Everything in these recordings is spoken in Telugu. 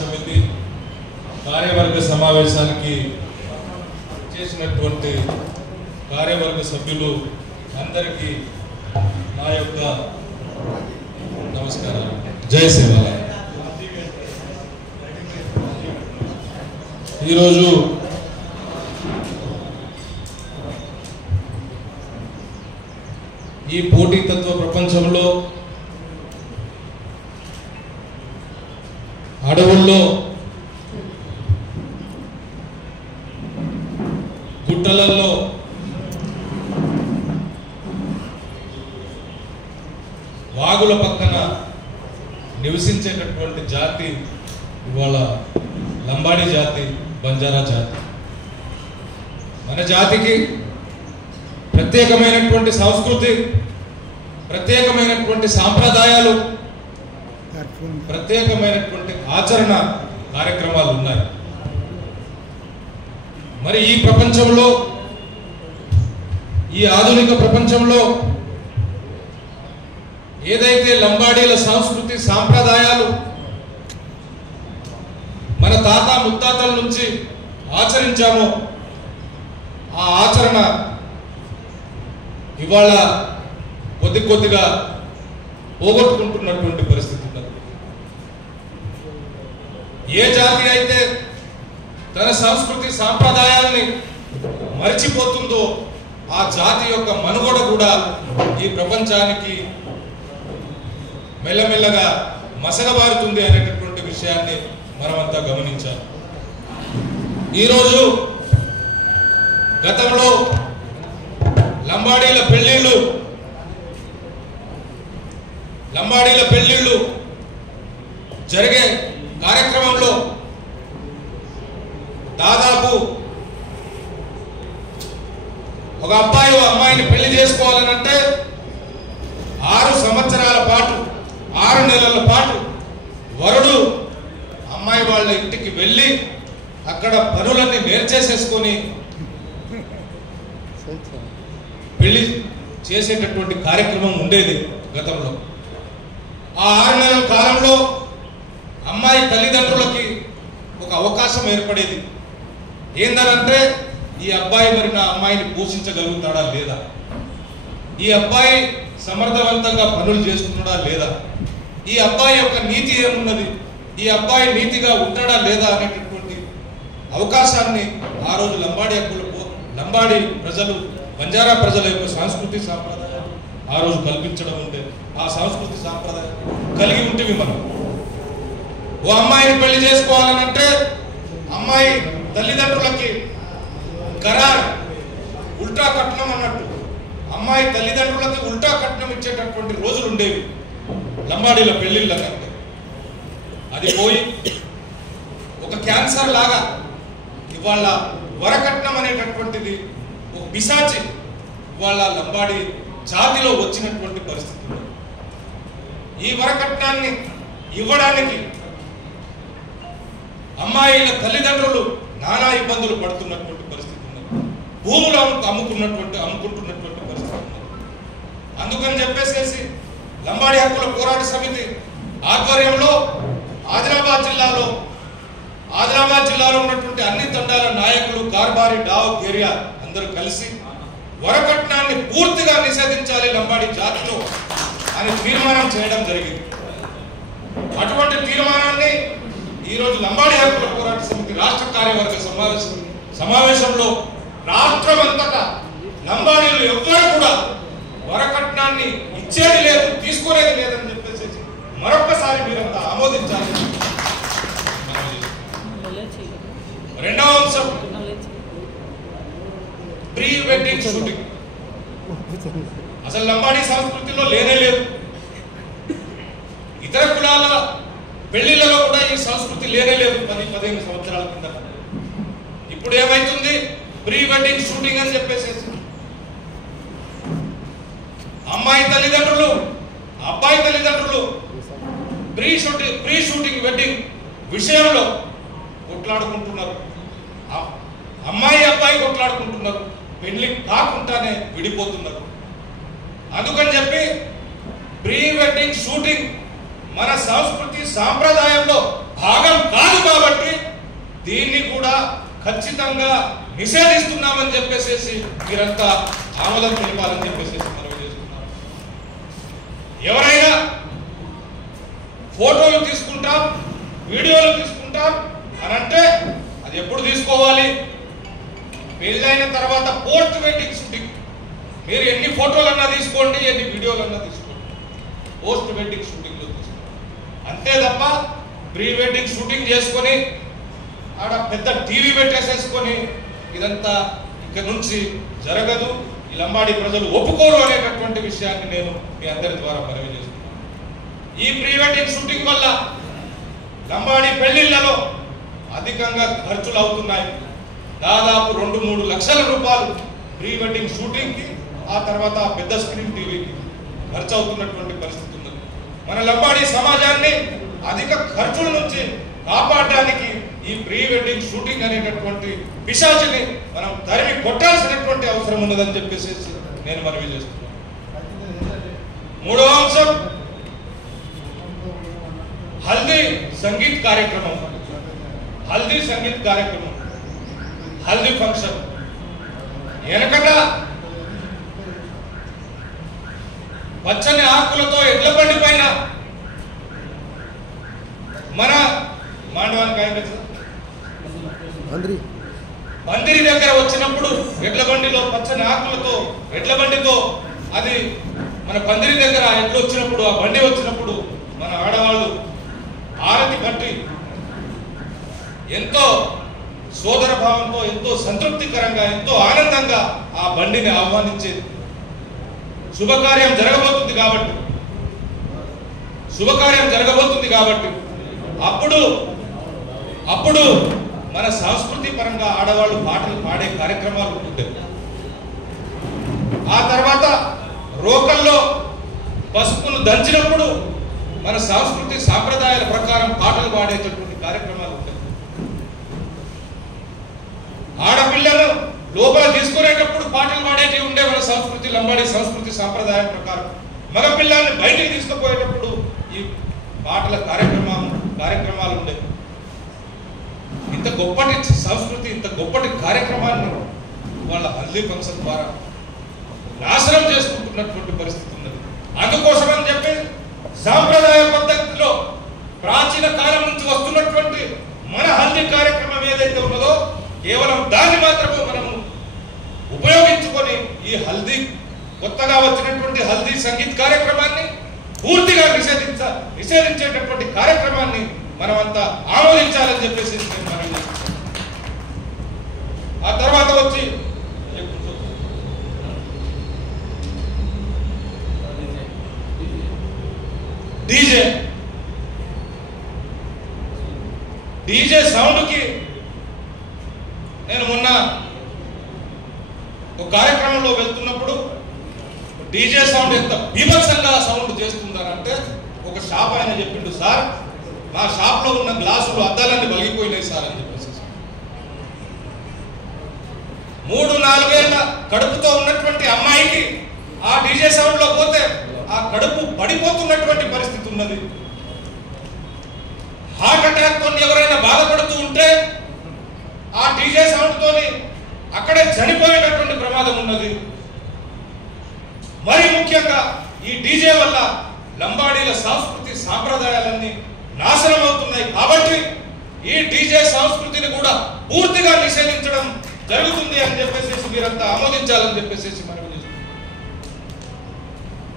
సమితి కార్యవర్గ సమావేశానికి చేసినటువంటి కార్యవర్గ సభ్యులు అందరికీ నా యొక్క నమస్కారాలు. జై సేవల. ఈరోజు ఈ పోటీతత్వ ప్రపంచంలో అడవుల్లో గుట్టలలో వాగుల పక్కన నివసించేటటువంటి జాతి ఇవాళ లంబాడి జాతి, బంజారా జాతి. మన జాతికి ప్రత్యేకమైనటువంటి సంస్కృతి, ప్రత్యేకమైనటువంటి సాంప్రదాయాలు, ప్రత్యేకమైనటువంటి ఆచరణ కార్యక్రమాలు ఉన్నాయి. మరి ఈ ప్రపంచంలో, ఈ ఆధునిక ప్రపంచంలో ఏదైతే లంబాడీల సంస్కృతి సాంప్రదాయాలు మన తాత ముత్తాతల నుంచి ఆచరించామో ఆ ఆచరణ ఇవాళ కొద్ది కొద్దిగా పోగొట్టుకుంటున్నటువంటి పరిస్థితి ఉన్నది. ఏ జాతి అయితే తన సంస్కృతి సాంప్రదాయాల్ని మరిచిపోతుందో ఆ జాతి యొక్క మనుగడ కూడా ఈ ప్రపంచానికి మెల్లమెల్లగా మసగబారుతుంది అనేటటువంటి విషయాన్ని మనమంతా గమనించాలి. ఈరోజు గతంలో లంబాడీల పెళ్లిళ్ళు జరిగే కార్యక్రమంలో దాదాపు ఒక అబ్బాయి అమ్మాయిని పెళ్లి చేసుకోవాలనంటే 6 సంవత్సరాల పాటు, 6 నెలల పాటు వరుడు అమ్మాయి వాళ్ళ ఇంటికి వెళ్ళి అక్కడ పనులన్నీ నేర్చేసేసుకొని పెళ్లి చేసేటటువంటి కార్యక్రమం ఉండేది గతంలో. ఆ 6 నెలల కాలంలో అమ్మాయి తల్లిదండ్రులకి ఒక అవకాశం ఏర్పడేది. ఏందనంటే ఈ అబ్బాయి మరి నా అమ్మాయిని పోషించగలుగుతాడా లేదా, ఈ అబ్బాయి సమర్థవంతంగా పనులు చేస్తున్నాడా లేదా, ఈ అబ్బాయి యొక్క నీతి ఏమున్నది, ఈ అబ్బాయి నీతిగా ఉంటాడా లేదా అనేటటువంటి అవకాశాన్ని ఆ రోజు లంబాడి ప్రజలు, బంజారా ప్రజల యొక్క సంస్కృతి సాంప్రదాయాలు ఆ రోజు కల్పించడం ఉంటే, ఆ సంస్కృతి సాంప్రదాయం కలిగి ఉంటేవి మనం. ఓ అమ్మాయిని పెళ్లి చేసుకోవాలనంటే అమ్మాయి తల్లిదండ్రులకి ఖరార్, ఉల్టా కట్నం అన్నట్టు అమ్మాయి తల్లిదండ్రులకి ఉల్టా కట్నం ఇచ్చేటటువంటి రోజులు ఉండేవి లంబాడీల పెళ్లిళ్ళ కంటే. అది పోయి ఒక క్యాన్సర్ లాగా ఇవాళ వరకట్నం అనేటటువంటిది ఒక పిశాచి ఇవాళ లంబాడి జాతిలో వచ్చినటువంటి పరిస్థితి. ఈ వరకట్నాన్ని ఇవ్వడానికి అమ్మాయిల తల్లిదండ్రులు నానా ఇబ్బందులు పడుతున్నటువంటి పరిస్థితి ఉన్నది. భూములు అమ్ముకుంటున్నటువంటి పరిస్థితి ఉన్నది. అందుకని చెప్పేసి లంబాడి హక్కుల పోరాట సమితి ఆధ్వర్యంలో ఆదిలాబాద్ జిల్లాలో ఉన్నటువంటి అన్ని తండాల నాయకులు, కార్బారి, డావ్, గేరియా అందరూ కలిసి వరకట్నాన్ని పూర్తిగా నిషేధించాలి లంబాడి జాతిలో అని తీర్మానం చేయడం జరిగింది. అటువంటి తీర్మానాన్ని ఈరోజు లంబాడి హక్కుల పోరాట సమితి రాష్ట్ర కార్యవర్గ సమావేశంలో రాష్ట్రమంతటా లంబాడీలు ఎవ్వరు కూడా వరకట్నాన్ని ఇచ్చేది లేదు, తీసుకునేది లేదని చెప్పేసి మరొక్కసారి మీరంతా ఆమోదించాలి. రెండవ అంశం ప్రీ వెడ్డింగ్ షూటింగ్. అసలు లంబాడీ సంస్కృతిలో లేనే లేదు. ఇతర కులాల పెళ్లిళ్లలో కూడా ఈ సంస్కృతి లేనే లేదు 10-15 సంవత్సరాల కింద. ఇప్పుడు ఏమైతుంది, ప్రీ వెడ్డింగ్ షూటింగ్ అని చెప్పేసి అమ్మాయి తల్లిదండ్రులు, అబ్బాయి తల్లిదండ్రులు ప్రీ షూటింగ్ వెడ్డింగ్ విషయంలో కొట్లాడుకుంటున్నారు. అమ్మాయి అబ్బాయి కొట్లాడుకుంటున్నారు, పెళ్లి కాకుండానే విడిపోతున్నారు. అందుకని చెప్పి ప్రీ వెడ్డింగ్ షూటింగ్ మన సంస్కృతి సాంప్రదాయంలో భాగం కాదు. ఖచ్చితంగా నిషేధిస్తున్నామని చెప్పేసి మీరంతా ఆమోదం తెలిపాలని చెప్పేసి మనవి చేస్తున్నారు. ఎవరైనా ఫోటోలు తీసుకుంటాం, వీడియోలు తీసుకుంటాం అని అంటే అది ఎప్పుడు తీసుకోవాలి? పెళ్ళైన తర్వాత పోస్ట్ వెడ్డింగ్ షూటింగ్. మీరు ఎన్ని ఫోటోలన్నా తీసుకోండి, ఎన్ని వీడియోలన్నా తీసుకోండి, పోస్ట్ వెడ్డింగ్ షూటింగ్ లో తీసుకోండి. అంతే తప్ప ప్రీ వెడ్డింగ్ షూటింగ్ చేసుకొని ఆడ పెద్ద టీవీ పెట్టేసేసుకొని ఇదంతా ఇక నుంచి జరగదు. ఈ లంబాడి ప్రజలు ఒప్పుకోరు అనేటటువంటి విషయాన్ని నేను మీ అందరి ద్వారా మనవి చేస్తున్నాను. ఈ ప్రీ వెడ్డింగ్ షూటింగ్ వల్ల లంబాడి పెళ్లిళ్లలో అధికంగా ఖర్చులు అవుతున్నాయి. దాదాపు 2-3 లక్షల రూపాయలు ప్రీ వెడ్డింగ్ షూటింగ్ కి, ఆ తర్వాత పెద్ద స్క్రీన్ టీవీకి ఖర్చు అవుతున్నటువంటి పరిస్థితి ఉన్నది. మన లంబాడి సమాజాన్ని అధిక ఖర్చుల నుంచి కాపాడడానికి ఈ ప్రీ వెడ్డింగ్ షూటింగ్ అనేటటువంటి పిశాచిని మనం తరిమి కొట్టాల్సినటువంటి అవసరం ఉన్నదని చెప్పేసి నేను మనవి చేస్తున్నాను. మూడవ అంశం హల్దీ సంగీత్ కార్యక్రమం. హల్దీ సంగీత్ కార్యక్రమం, హల్దీ ఫంక్షన్. వెనకట పచ్చని ఆకులతో ఎడ్ల బండి పైన మన మాండవానికి పందిరి దగ్గర వచ్చినప్పుడు ఎడ్ల బండిలో పచ్చని ఆకులతో ఎడ్ల బండితో అది మన పందిరి దగ్గర ఎడ్లు వచ్చినప్పుడు, ఆ బండి వచ్చినప్పుడు మన ఆడవాళ్ళు ఆరతి పట్టి ఎంతో సోదర భావంతో, ఎంతో సంతృప్తికరంగా, ఎంతో ఆనందంగా ఆ బండిని ఆహ్వానించేది. శుభకార్యం జరగబోతుంది కాబట్టి అప్పుడు మన సంస్కృతి పరంగా ఆడవాళ్ళు పాటలు పాడే కార్యక్రమాలు ఉండేవి. ఆ తర్వాత రోకల్లో పసుపును దంచినప్పుడు మన సంస్కృతి సాంప్రదాయాల ప్రకారం పాటలు పాడేటటువంటి కార్యక్రమాలు ఉండేవి. ఆడపిల్లలు లోపల తీసుకునేటప్పుడు పాటలు పాడేటివి ఉండే మన సంస్కృతి, లంబాడి సంస్కృతి సాంప్రదాయం ప్రకారం. మగ పిల్లల్ని బయటికి తీసుకుపోయేటప్పుడు ఈ పాటల కార్యక్రమాలు ఉండేవి. ఇంత గొప్పటి సంస్కృతి, ఇంత గొప్పటి కార్యక్రమాన్ని వాళ్ళ హల్దీ ఫంక్షన్ ద్వారా నాశనం చేసుకుంటున్నటువంటి పరిస్థితి ఉన్నది. అందుకోసమని చెప్పి సాంప్రదాయ పద్ధతిలో ప్రాచీన కాలం నుంచి వస్తున్నటువంటి మన హల్దీ కార్యక్రమం ఏదైతే ఉన్నదో కేవలం దాన్ని మాత్రమే మనము ఉపయోగించుకొని ఈ హల్దీ, కొత్తగా వచ్చినటువంటి హల్దీ సంగీత్ కార్యక్రమాన్ని పూర్తిగా నిషేధించేటటువంటి కార్యక్రమాన్ని మనమంతా ఆమోదించాలని చెప్పేసి మనం ఆ తర్వాత వచ్చి డీజే సౌండ్కి నేను మొన్న ఒక కార్యక్రమంలో వెళ్తున్నప్పుడు డీజే సౌండ్ ఎంత బీభత్సంగా సౌండ్ చేస్తుందనంటే ఒక షాప్ ఆయన చెప్పిండు, సార్ మా షాప్ లో ఉన్న గ్లాసులు అద్దాలన్నీ పగిలిపోయినాయి సార్ అని చెప్పేసి. 3-4 ఏళ్ల కడుపుతో ఉన్నటువంటి అమ్మాయికి ఆ డీజే సౌండ్ లో పోతే ఆ కడుపు పడిపోతున్నటువంటి పరిస్థితి ఉన్నది. హార్ట్ అటాక్ తో ఎవరైనా బాధపడుతూ ఉంటే ఆ డీజే సౌండ్ తోని అక్కడే చనిపోయేటటువంటి ప్రమాదం ఉన్నది. మరి ముఖ్యంగా ఈ డీజే వల్ల లంబాడీల సంస్కృతి సాంప్రదాయాలన్నీ నాశనం అవుతున్నాయి. కాబట్టి ఈ డీజే సంస్కృతిని కూడా పూర్తిగా నిషేధించడం జరుగుతుంది అని చెప్పేసి మీరంతా ఆమోదించాలని చెప్పేసి మనం చేస్తున్నాం.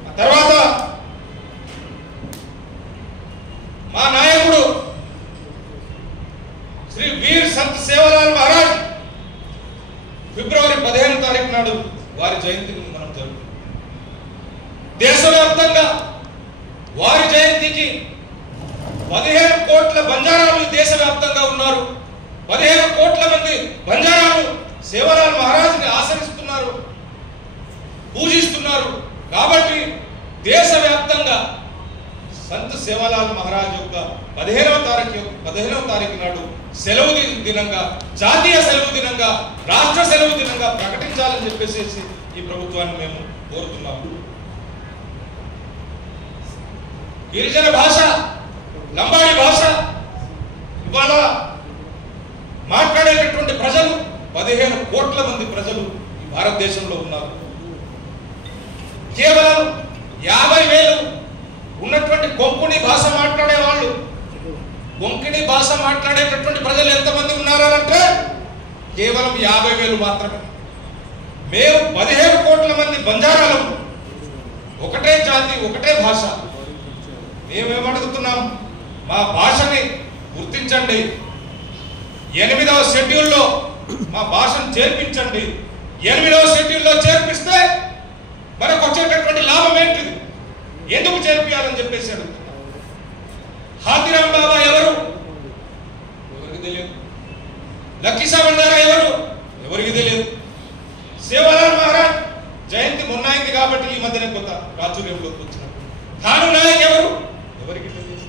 ఆ తర్వాత మా నాయకుడు శ్రీ వీర్ సంత్ సేవలాల్ మహారాజ్ ఫిబ్రవరి 15వ తారీఖు నాడు వారి జయంతిని మనం జరుపుకుంటాం. దేశవ్యాప్తంగా వారి జయంతికి 15 కోట్ల బంజారాలు దేశవ్యాప్తంగా ఉన్నారు. 15 కోట్ల మంది బంజారాలు సేవలాల్ మహారాజ్ని ఆచరిస్తున్నారు, పూజిస్తున్నారు. కాబట్టి దేశవ్యాప్తంగా సంత్ సేవలాల్ మహారాజ్ యొక్క 15వ తారీఖు నాడు సెలవు దినంగా, జాతీయ సెలవు దినంగా, రాష్ట్ర సెలవు దినంగా ప్రకటించాలని చెప్పేసి ఈ ప్రభుత్వాన్ని మేము కోరుతున్నాము. గిరిజన భాష, లంబాడి భాష ఇవాళ మాట్లాడేటటువంటి ప్రజలు 15 కోట్ల మంది ప్రజలు ఈ భారతదేశంలో ఉన్నారు. కేవలం 50,000 ఉన్నటువంటి కొంకణి భాష మాట్లాడే వాళ్ళు, కొంకణి భాష మాట్లాడేటటువంటి ప్రజలు ఎంతమంది ఉన్నారంటే కేవలం 50,000 మాత్రమే. మేము 15 కోట్ల మంది బంజారాలు, ఒకటే జాతి, ఒకటే భాష. మేమేమడుగుతున్నాం? మా భాషని గుర్తించండి, 8వ షెడ్యూల్లో మా భాషను చేర్పించండి. 8వ షెడ్యూల్లో చేర్పిస్తే మనకు వచ్చేటటువంటి లాభం ఏంటిది? ఎందుకు చేర్పియాలని చెప్పేసి అడుగుతున్నాం. హాతీరామ్ బాబా ఎవరు? ఎవరికి తెలియదు. లక్కీసా బంజారా ఎవరు? ఎవరికి తెలియదు. సేవాలాల్ మహారాజ్ జయంతి మొన్నైంది కాబట్టి ఈ మధ్యనే కొత్త ప్రాచుర్యంలోకి వచ్చినారు. ఖాను నాయక్ ఎవరు? ఎవరికి తెలియదు.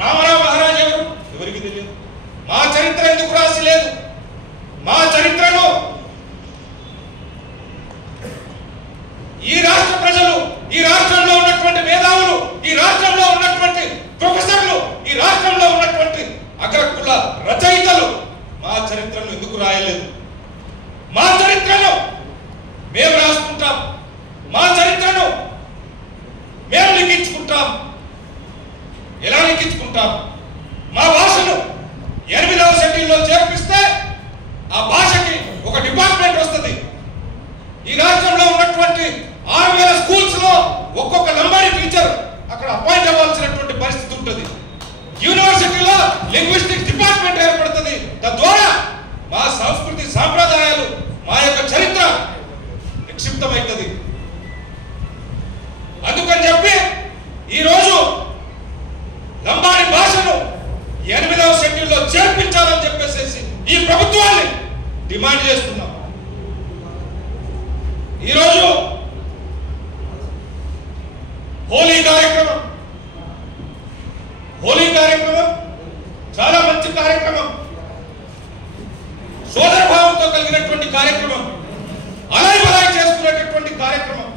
రామారావు మహారాజ్ ఎవరు? ఎవరికి తెలియదు. మా చరిత్ర ఎందుకు రాసి లేదు? మా చరిత్రను ఈ రాష్ట్ర ప్రజలు, ఈ రాష్ట్రంలో ఉన్నటువంటి మేధావులు, ఈ రాష్ట్రంలో ఉన్నటువంటి ప్రొఫెసర్లు, ఈ రాష్ట్రంలో ఉన్నటువంటి అగ్రకుల రచయితలు మా చరిత్రను ఎందుకు రాయలేదు? మా చరిత్రను మేము రాసుకుంటాం, మా చరిత్రను మేము లిఖించుకుంటాం. ఎలా లిఖించుకుంటాం? మా భాషను 8వ షెడ్యూల్లో చేర్పిస్తే ఆ భాషకి ఒక డిపార్ట్మెంట్ వస్తుంది. ఈ రాష్ట్రంలో ఉన్నటువంటి 6,000 స్కూల్స్ లో ఒక్కొక్క లంబాడి టీచర్ అక్కడ అపాయింట్ అవ్వాల్సినటువంటి పరిస్థితి ఉంటుంది. యూనివర్సిటీలో లింగ్విస్టిక్స్ డిపార్ట్మెంట్ ఏర్పడుతుంది. తద్వారా మా సంస్కృతి, సాంప్రదాయాలు, మా యొక్క చరిత్ర నిక్షిప్తమవుతుంది. అందుకని చెప్పి ఈరోజు లంబాడి భాషను 8వ షెడ్యూల్లో చేర్పించాలని చెప్పేసి ఈ ప్రభుత్వాన్ని డిమాండ్ చేస్తున్నాం. ఈరోజు హోలీ కార్యక్రమం చాలా మంచి కార్యక్రమం, సోదర భావంతో కలిగినటువంటి కార్యక్రమం, అలాయ్ బలాయ్ చేసుకునేటటువంటి కార్యక్రమం.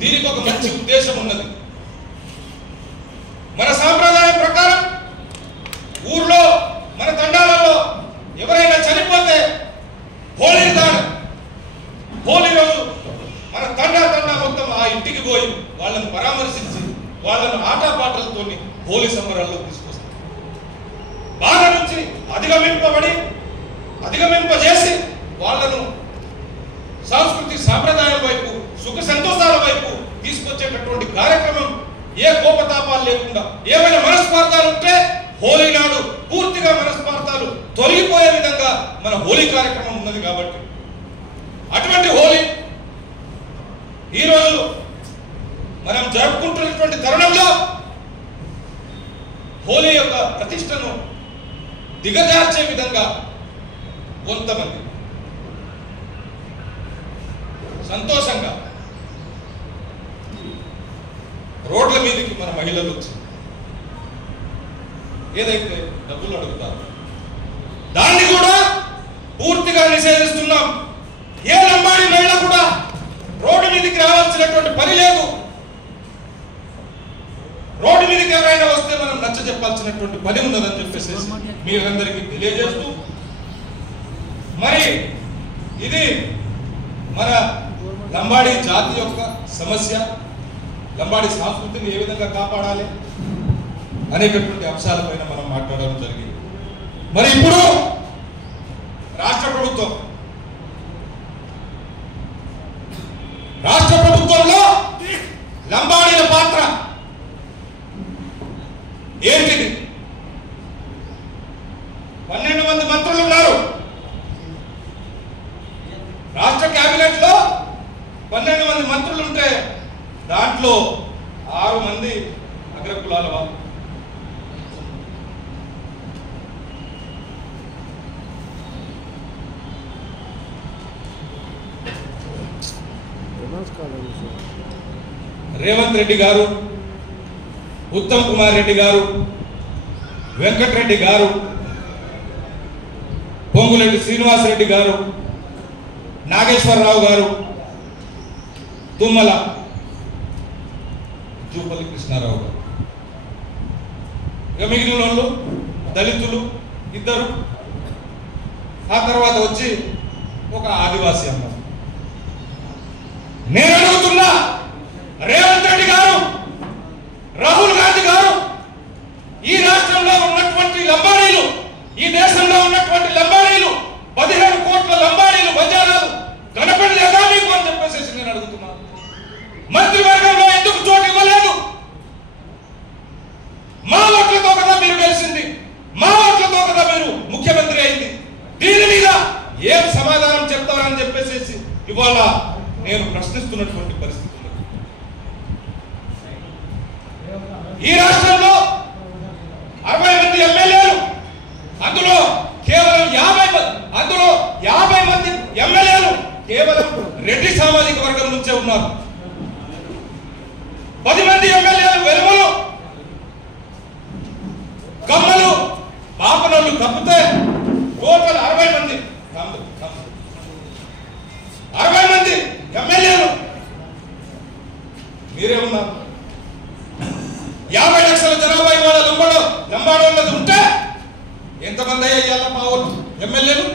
దీనికి ఒక మంచి ఉద్దేశం ఉన్నది. మన సాంప్రదాయం ప్రకారం ఊర్లో, మన తండాలలో ఎవరైనా చనిపోతే హోలీ రోజు మన తండా మొత్తం ఆ ఇంటికి పోయి వాళ్ళని పరామర్శించి వాళ్ళను ఆటపాటలతో హోలీ సంబరాల్లో తీసుకొస్తాం. బాధ నుంచి అధిగమింపజేసి వాళ్ళను సంస్కృతి, సాంప్రదాయం వైపు, సుఖ సంతోషాల వైపు తీసుకొచ్చేటటువంటి కార్యక్రమం. ఏ కోపతాపాలు లేకుండా, ఏమైనా మనస్పార్థాలు ఉంటే హోలీ నాడు పూర్తిగా మనస్పార్థాలు తొలగిపోయే విధంగా మన హోలీ కార్యక్రమం ఉన్నది. కాబట్టి అటువంటి హోలీ ఈరోజు మనం జరుపుకుంటున్నటువంటి తరుణంలో హోలీ యొక్క ప్రతిష్టను దిగజార్చే విధంగా కొంతమంది సంతోషంగా రోడ్ల మీదకి మన మహిళలు వచ్చి ఏదైతే డబ్బులు అడుగుతారో దాన్ని కూడా పూర్తిగా నిషేధిస్తున్నాం. ఏ లంబాడి మహిళ కూడా రోడ్డు మీదకి రావాల్సినటువంటి పని లేదు. రోడ్డు మీదకి ఎవరైనా వస్తే మనం నచ్చ చెప్పాల్సినటువంటి పని ఉన్నదని చెప్పేసి మీరందరికీ తెలియజేస్తూ, మరి ఇది మన లంబాడి జాతి యొక్క సమస్య, లంబాడి సంస్కృతిని ఏ విధంగా కాపాడాలి అనేటటువంటి అంశాలపైన మనం మాట్లాడడం జరిగింది. మరి ఇప్పుడు రాష్ట్ర ప్రభుత్వంలో లంబాడీల పాత్ర ఏంటిది? 12 మంది మంత్రులు ఉన్నారు. రాష్ట్ర కేబినెట్ లో 12 మంది మంత్రులు ఉంటే దాంట్లో 6 మంది అగ్రకులాల వాళ్ళు. రేవంత్ రెడ్డి గారు, ఉత్తమ్ కుమార్ రెడ్డి గారు, వెంకటరెడ్డి గారు, పొంగులేటి శ్రీనివాసరెడ్డి గారు, నాగేశ్వరరావు గారు, తుమ్మల జూపల్లి కృష్ణారావు గారు, ఇక మిగిలిన వాళ్ళు దళితులు 2, ఆ తర్వాత వచ్చి ఒక ఆదివాసీ అమ్మ. నేను అడుగుతున్నా, రేవంత్ రెడ్డి గారు, రాహుల్ గాంధీ గారు, ఈ రాష్ట్రంలో ఉన్నటువంటి లంబాడీలు, ఈ దేశంలో ఉన్నటువంటి లంబాడీలు, 15 కోట్ల లంబాడీలు బంజారాలు కనపడలేదా మీకు అని చెప్పేసి నేను అడుగుతున్నాను. మంత్రివర్గంలో ఎందుకు చోటు ఇవ్వలేదు? మా ఓట్లతో కదా మీరు గెలిచింది, మా ఓట్లతో కదా మీరు ముఖ్యమంత్రి అయింది. దీని మీద ఏం సమాధానం చెప్తారని చెప్పేసి ఇవాళ నేను ప్రశ్నిస్తున్నటువంటి పరిస్థితి ఉంది. ఈ రాష్ట్రంలో 60 మంది ఎమ్మెల్యేలు, అందులో కేవలం 50 మంది ఎమ్మెల్యేలు కేవలం రెడ్డి సామాజిక వర్గం నుంచే ఉన్నారు. 10 మంది ఎమ్మెల్యేలు వెలువలు, కమ్మలు, పాపనోళ్ళు తప్పితే టోటల్ 60 మంది 60 మంది ఎమ్మెల్యేలు మీరే ఉన్నారు. 50 లక్షల జనాభా ఇవాళ లంబాడోళ్ళది ఉంటే ఎంతమంది అయ్యాల మా ఊరు ఎమ్మెల్యేలు?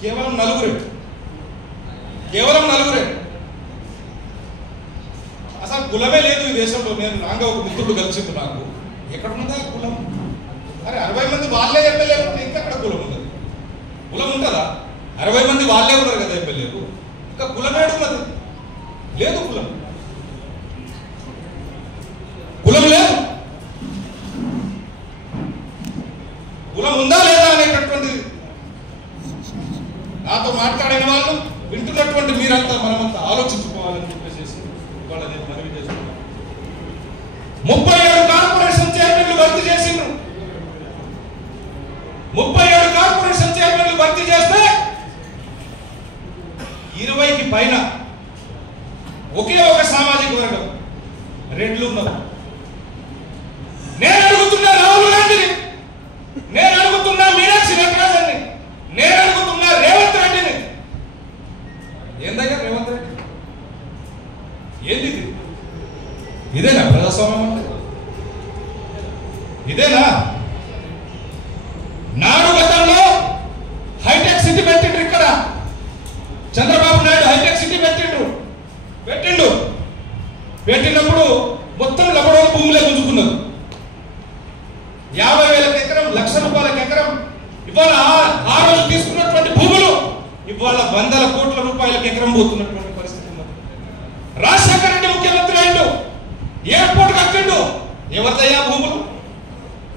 కేవలం 4. అసలు కులమే లేదు ఈ దేశంలో. నేను నాగా ఒక మిత్రుడు కలిసింది నాకు, ఎక్కడ ఉన్నదా కులం? అరే 60 మంది వాళ్ళే ఎమ్మెల్యేలు ఉంటే ఇంకెక్కడ కులం ఉన్నది? కులం ఉంటుందా? 60 మంది వాళ్ళే ఉన్నారు కదా ఎమ్మెల్యేలు, ఇంకా కులమేడు ఉన్నది? లేదు, కులం లేదు. కులం ఉందా లేదా అనేటటువంటిది నాతో మాట్లాడిన వాళ్ళు, వింటున్నటువంటి మీరంతా మనమంతా ఆలోచించుకోవాలని చెప్పేసి ఇవాళ నేను మనవి చేస్తున్నాను. 37 కార్పొరేషన్ చైర్మన్లు భర్తీ చేసిండ్రు. 37 కార్పొరేషన్ చైర్మన్లు భర్తీ చేస్తే 20కి పైన ఒకే ఒక సామాజిక వర్గం రెడ్లు ఉన్నారు. నేను అడుగుతున్నా రాహుల్ గాంధీని, నేను అడుగుతున్నా మీనాక్షి నటరాజన్ని, నేను అడుగుతున్నా రేవంత్ రెడ్డిని. ఏందయ్యా రేవంత్ రెడ్డి, ఏంది ఇది? ఇదేనా ప్రజాస్వామ్యం అంటే? ఇదేనా? నాడు గతంలో హైటెక్ సిటీ పెట్టిండ్రు. ఇక్కడ చంద్రబాబు నాయుడు హైటెక్ సిటీ పెట్టినప్పుడు మొత్తం లంబాడోళ్ళ భూములే గుంజుకున్నారు. 50,000 ఎకరం, ₹1,00,000 ఎకరం. ఇవాళ ఆ రోజు తీసుకున్నటువంటి భూములు ఇవాళ 100 కోట్ల రూపాయలకు ఎకరం పోతున్నటువంటి పరిస్థితి ఉన్నది. రాజశేఖర రెడ్డి ముఖ్యమంత్రి అయిండు, ఎయిర్పోర్ట్ కట్టిండు. ఎవరిదయ్యా భూములు?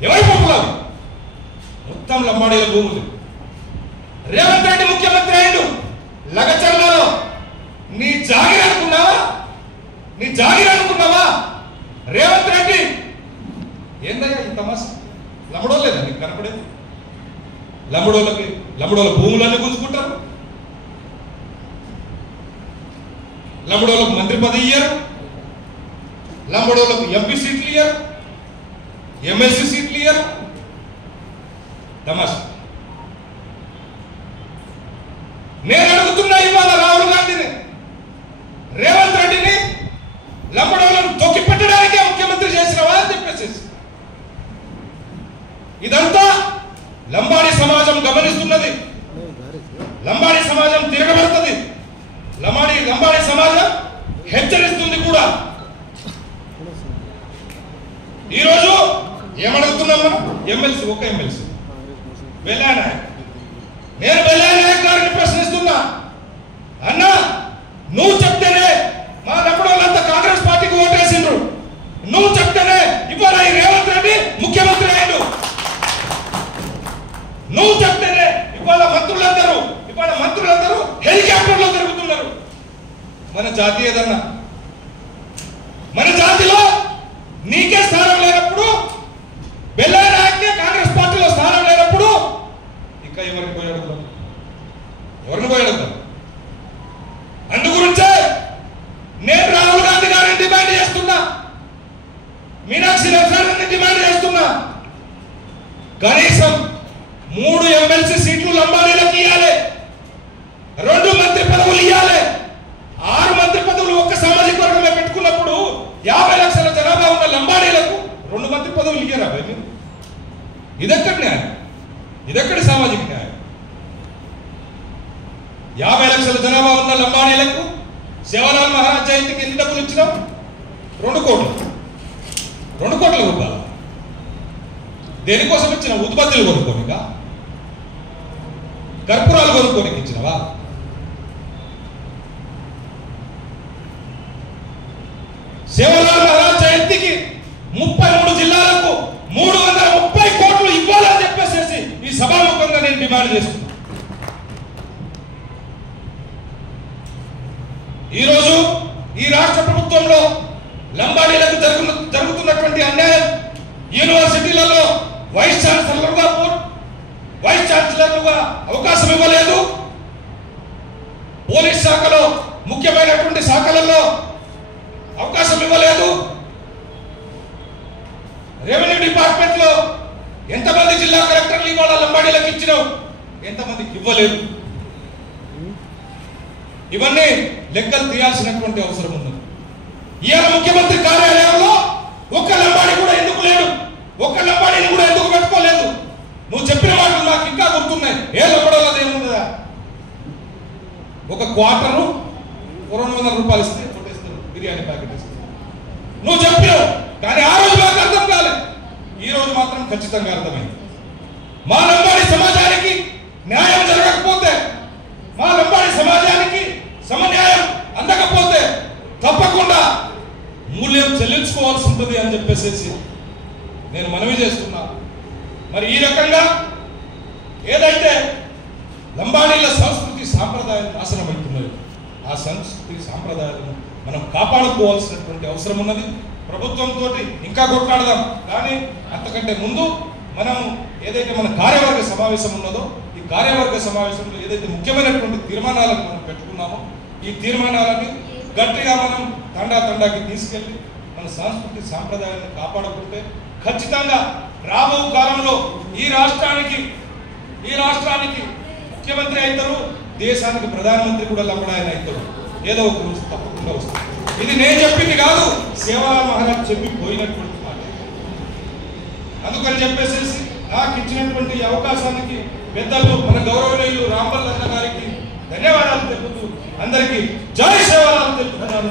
ఎవరి భూములు అవి? మొత్తం లంబాడీల భూములు. రేవంత్ రెడ్డి ముఖ్యమంత్రి అయిండు, లగచర్లలో నీ జాగిరి అనుకున్నావా రేవంత్ రెడ్డి? ఏందయ్యా ఈ తమాషా? లంబడోళ్ళేదా నీకు కనపడేది? లంబడోళ్ళ భూములన్నీ గుంజుకుంటారు, లంబడోళ్ళకు మంత్రి పదవి ఇయ్యరు, లంబడోళ్ళకు ఎంపీ సీట్లు ఇయ్యరు, ఎమ్మెల్సీ సీట్లు ఇయ్యరు. తమాషా. నేను అడుగుతున్నా ఇవాళ రాహుల్ గాంధీని, రేవంత్ రెడ్డిని లంబడోళ్ళను తొక్కి పెట్టడానికే ముఖ్యమంత్రి చేసినవా అని చెప్పేసి. ఇదంతా లంబాడీ సమాజం గమనిస్తున్నది, లంబాడీ సమాజం తిరగబడుతుంది, లంబాడీ సమాజం హెచ్చరిస్తుంది కూడా. ఈరోజు ఏమడుగుతున్నాం మనం? ఒక ఎమ్మెల్సీ బెల్లా నాయక్. నేను బెల్లా నాయక్ గారిని ప్రశ్నిస్తున్నా, అన్నా నువ్వు చెప్తేనే మా లంబడోళ్ళంతా కాంగ్రెస్ పార్టీకి ఓటేసిండ్రు, నువ్వు చెప్తేనే ఇవాళ ఈ రేవంత్ రెడ్డి ముఖ్యమంత్రి అయ్యాడు, నువ్వు చెప్తేనే ఇవాళ మంత్రులందరూ హెలికాప్టర్లో తిరుగుతున్నారు. మన జాతి ఏదన్నా, మన జాతిలో నీకే స్థానం లేనప్పుడు, బెల్లా నాయక్కే కాంగ్రెస్ పార్టీలో స్థానం లేనప్పుడు ఇంకా ఎవరిని పోయి అడుగుతాం? అందుగురించే నేను రాహుల్ గాంధీ గారిని డిమాండ్ చేస్తున్నా, మీనాక్షి నటరాజన్ని డిమాండ్ చేస్తున్నా, కనీసం 3 ఎమ్మెల్సీ సీట్లు లంబాడీలకు ఇవ్వాలి, 2 మంత్రి పదవులు ఇవ్వాలి. 6 మంత్రి పదవులు ఒక్క సామాజిక వర్గమే పెట్టుకున్నప్పుడు 50 లక్షల జనాభా ఉన్న లంబాడీలకు 2 మంత్రి పదవులు ఇయ్యరా? ఇదెక్కడి న్యాయం? ఇదెక్కడి సామాజిక న్యాయం? 50 లక్షల జనాభా ఉన్న లంబాడీలకు సేవలాల్ మహారాజ్ జయంతికి ఎన్ని డబ్బులు ఇచ్చినాం? 2 కోట్లు. 2 కోట్ల రూపాయలు దేనికోసం ఇచ్చిన? ఉత్పత్తులు కొనుక్కోనిగా, కర్పూరాలు కొనుక్కోనికి ఇచ్చినవా? సేవలాల్ మహారాజ్ జయంతికి 33 జిల్లాలకు 330 కోట్లు ఇవ్వాలని చెప్పేసి ఈ సభాముఖంగా నేను డిమాండ్ చేస్తున్నాను. ఈరోజు ఈ రాష్ట్ర ప్రభుత్వంలో లంబాడీలకు జరుగుతున్నటువంటి అన్యాయం, యూనివర్సిటీలలో వైస్ ఛాన్సలర్లుగా అవకాశం ఇవ్వలేదు, పోలీస్ శాఖలో ముఖ్యమైనటువంటి శాఖలలో అవకాశం ఇవ్వలేదు, రెవెన్యూ డిపార్ట్మెంట్ లో ఎంతమంది జిల్లా కలెక్టర్లు ఇవాళ లంబాడీలకు ఇచ్చినావు? ఎంతమందికి ఇవ్వలేదు? ఇవన్నీ లెక్కలు తీయాల్సినటువంటి అవసరం ఉన్నది. ఇవాళ ముఖ్యమంత్రి కార్యాలయంలో ఒక్క లంబాడీ కూడా ఎందుకు లేడు? ఒక్క లంబాడీని కూడా ఎందుకు పెట్టుకోలేదు? నువ్వు చెప్పిన మాటలు నాకు ఇంకా గుర్తున్నాయి. ఏ లంబడోళ్ళది ఏముందా? ఒక క్వార్టరు 200 రూపాయలు ఇస్తే కొట్టేస్తారు, బిర్యానీ ప్యాకెట్ ఇస్తారు. నువ్వు చెప్పావు, కానీ ఆ రోజు మాకు అర్థం కాలేదు. ఈ రోజు మాత్రం ఖచ్చితంగా అర్థమైంది. మా లంబాడీ సమాజానికి న్యాయం జరగకపోతే, మా లంబాడీ సమాజానికి సమన్యాయం అందకపోతే తప్పకుండా మూల్యం చెల్లించుకోవాల్సి ఉంటుంది అని చెప్పేసి నేను మనవి చేస్తున్నా. మరి ఈ రకంగా ఏదైతే లంబాడీల సంస్కృతి సాంప్రదాయాలు నాశనం అవుతున్నాయి, ఆ సంస్కృతి సాంప్రదాయాలను మనం కాపాడుకోవాల్సినటువంటి అవసరం ఉన్నది. ప్రభుత్వంతో ఇంకా కొట్లాడదాం, కానీ అంతకంటే ముందు మనం ఏదైతే మన కార్యవర్గ సమావేశం ఉన్నదో, ఈ కార్యవర్గ సమావేశంలో ఏదైతే ముఖ్యమైనటువంటి తీర్మానాలను మనం పెట్టుకున్నామో, ఈ తీర్మానాలని గట్టిగా మనం తండాకి తీసుకెళ్ళి మన సంస్కృతి సాంప్రదాయాన్ని కాపాడుకుంటే ఖచ్చితంగా రాబో కాలంలో ఈ రాష్ట్రానికి ముఖ్యమంత్రి అవుతారు, దేశానికి ప్రధానమంత్రి కూడా లంబడాయన అవుతారు. ఏదో ఒక రోజు తప్పకుండా వస్తుంది. ఇది నేను చెప్పింది కాదు, సేవలాల్ మహారాజ్ చెప్పి పోయినటువంటి మాట. అందుకని చెప్పేసి నాకు ఇచ్చినటువంటి అవకాశానికి పెద్దలు మన గౌరవనీయులు రాంబల్ అన్న గారికి ధన్యవాదాలు తెలుపుతూ అందరికీ జై సేవలాల్ తెలుపుతున్నాను.